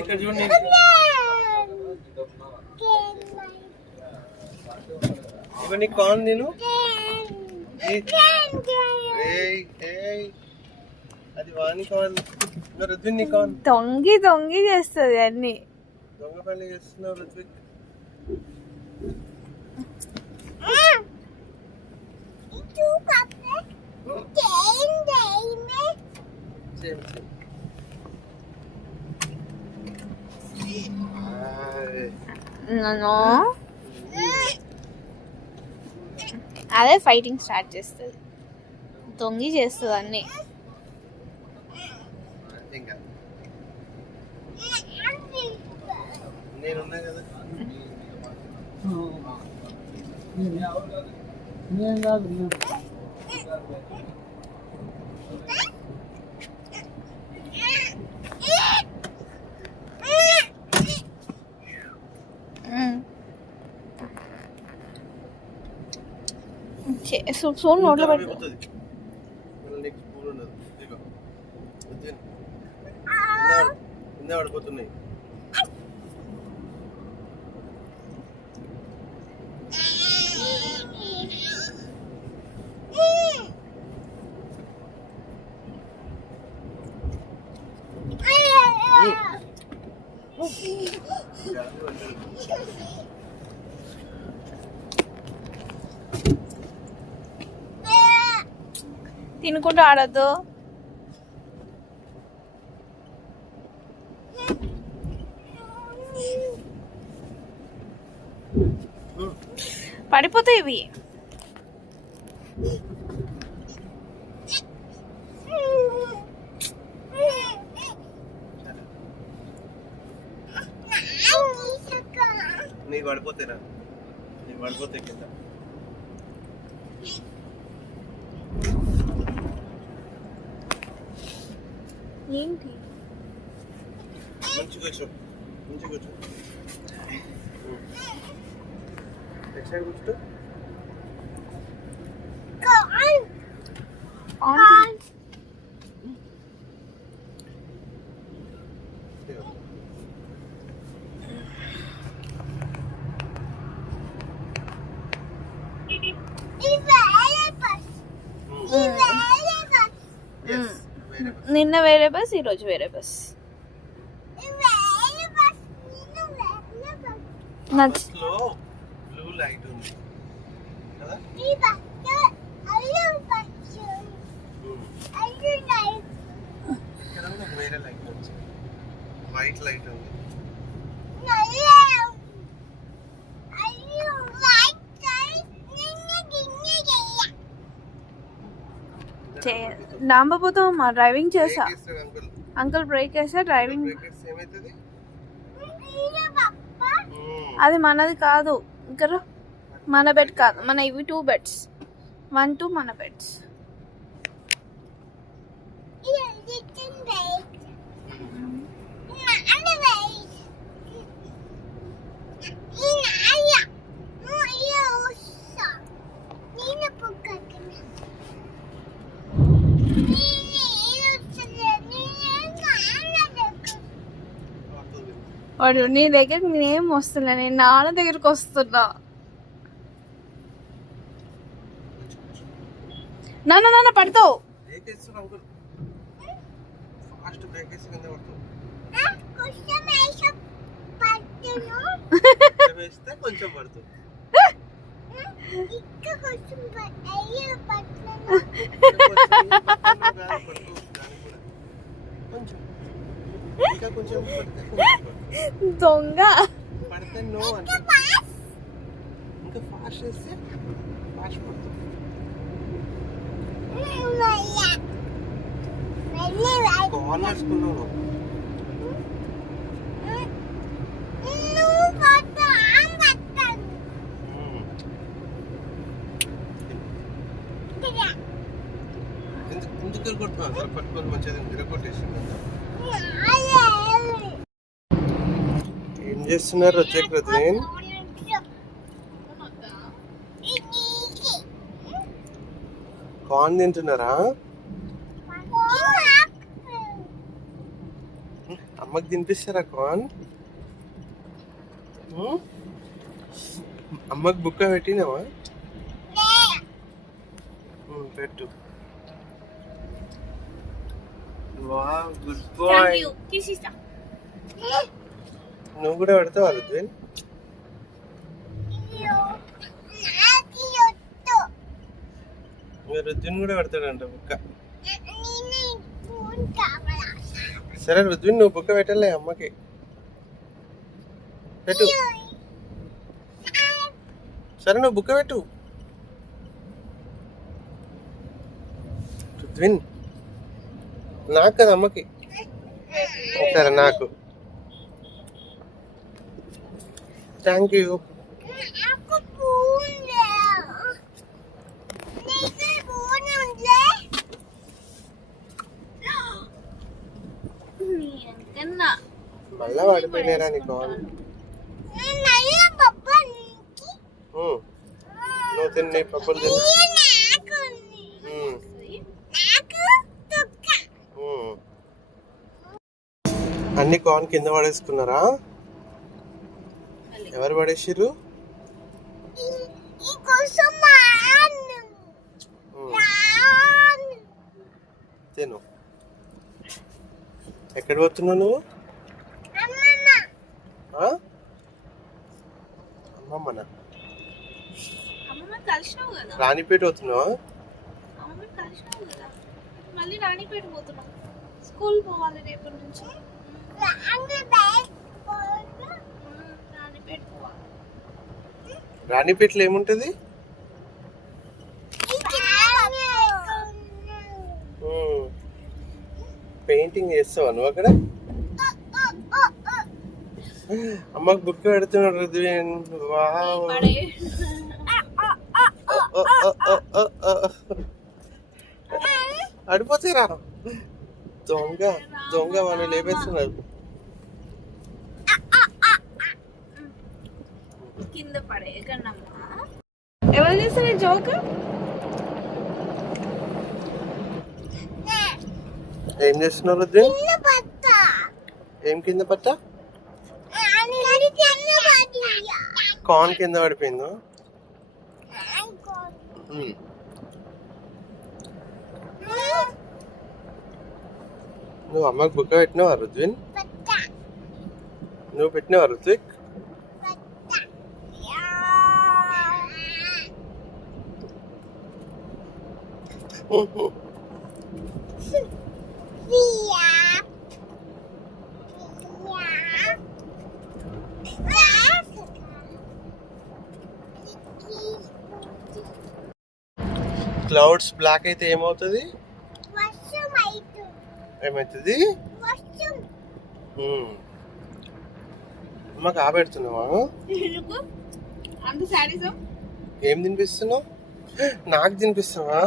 ఇక్కడ చూడండి. ఇవన్నీ కార్న్ తిను. అది వాని కార్న్. రుద్విన్ కార్న్ తొంగి తొంగి చేస్తుంది అన్ని. దొంగ పని చేస్తున్నావు రుద్విక్. అదే ఫైటింగ్ స్టార్ట్ చేస్తుంది, తొంగి చేస్తుంది అన్ని. నేనున్నా కదా. సోన్ నోట్లో పెట్టి పడిపోతున్నాయి. తినుకుంటూ ఆడద్దు. పడిపోతాయి ఇవి. నీకు పడిపోతాయిరా, నీకు పడిపోతాయి కింద. ఏంటి మంచిగా కూర్చో, మంచిగా కూర్చో. ఎక్సైడ్ కూర్చో. నిన్న వేరే బస్, ఈరోజు వేరే బస్. బ్లూ లైట్ ఉంది కదా, ఇక్కడ వేరే లైట్ ఉంది, వైట్ లైట్ ఉంది. నాంబపోతాం మా డ్రైవింగ్ చేసా. అంకుల్ బ్రేక్ వేసా, డ్రైవింగ్. అది మనది కాదు, ఇక్కడ మన బెడ్ కాదు, మన ఇవి 2 బెడ్స్, 1 2 మన బెడ్స్. వాడు నీ దగ్గరికి నేనేం వస్తున్నా, నేను నాన్న దగ్గరికి వస్తున్నా. నాన్న పడతావు. కొంచెం పడుతుంది. దొంగ పడితే నో అంటే ఇంకా ఫాస్ట్ చేస్తే ఫాస్ట్ పడుతుంది. కార్నర్స్ కున్నావు ఎందుకు కొడుతున్నావు? అసలు పట్టుకొని మంచిది తిరగొట్టేసింది. ఏం చేస్తున్నారు రుత్విక్, రుద్విన్? కార్న్ తింటున్నారా? అమ్మకి తినిపిస్తారా కార్న్? అమ్మకి బుక్క పెట్టినావా? పెట్టు. Wow, good boy. నువ్వు కూడా పెడతావా రుద్విన్? రుద్విన్ కూడా పెడతాడంట బుక్క. సరే రుద్విన్, నువ్వు బుక్క పెట్టలే అమ్మకి. పెట్టు. సరే నువ్వు బుక్క పెట్టు. రుద్విన్, నాకు కదా అమ్మకి. సరే నాకు. Thank you. మళ్ళా పడిపోయినారా నీకు? నువ్వు తిన్న పప్పులు తిన్న. అన్ని కార్న్ కింద పడేసుకున్నారా? ఎవరు పడేసిర్రు? తిను. ఎక్కడ పోతున్నావు నువ్వు? అమ్మమ్మనా? రాణిపేట పోతున్నావా? మళ్ళీ రాణిపేట పోతున్నాం. స్కూల్ పోవాలి రేపటి నుంచి. రాణిపేటలో ఏముంటది? పెయింటింగ్ చేస్తావా నువ్వు అక్కడ? అమ్మకు బుక్ పెడుతున్నాడు రుద్విన్. వావ్, అడిపోతారా? దొంగ దొంగ వాళ్ళు లేపేస్తున్నారు. కింద పడే ఎవరు చేస్తారు జోక్? ఏం చేస్తున్నారు రుద్విన్? ఏం కింద పట్ట? కార్న్ కింద పడిపోయిందా? నువ్వు అమ్మకి బుక్క పెట్టినావా రుద్విన్? నువ్వు పెట్టినావా రుత్విక్? క్లౌడ్స్ బ్లాక్ అయితే ఏమవుతుంది? ఏమవుతుంది? అమ్మ కాబెడుతున్నావా? ఏం తినిపిస్తున్నావు? నాకు తినిపిస్తావా?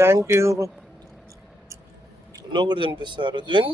Thank you. నువ్వు కూడా తినిపిస్తావా రుద్విన్?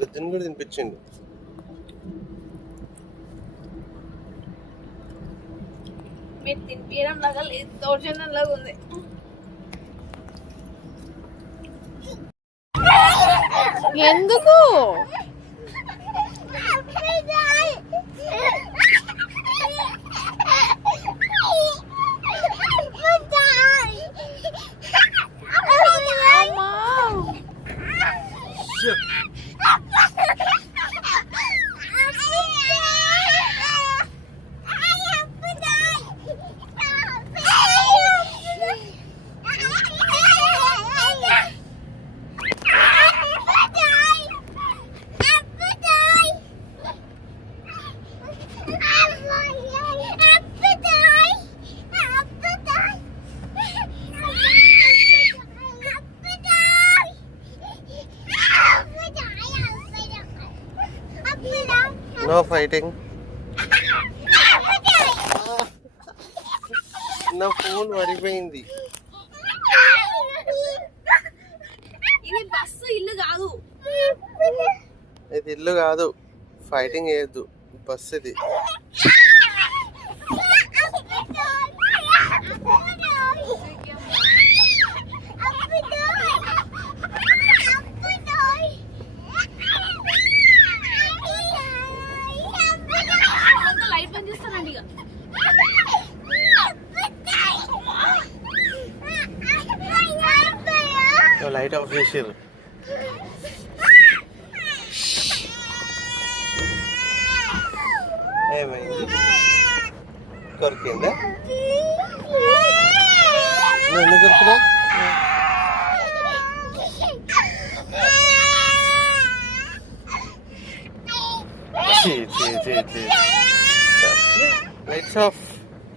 రుద్విన్ కూడా తినిపించండి. మీరు తినిపించడం లాగా లేదు, దౌర్జన్యం లాగా ఉంది. ఎందుకు? No fighting. నా ఫోన్ పడిపోయింది. ఇది బస్సు, ఇల్లు కాదు. ఇది ఇల్లు కాదు, ఫైటింగ్ చేయొద్దు. బస్సు ఇది. ఆఫ్ చేసారు. ఏమైంది? కొరికిందా? నువ్వు ఎందుకు కొరుకున్నావు?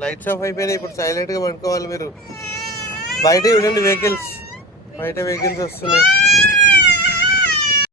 లైట్స్ ఆఫ్ అయిపోయినాయి. ఇప్పుడు సైలెంట్గా పడుకోవాలి మీరు. బయట చూడండి వెహికల్స్ వస్తున్నాయి.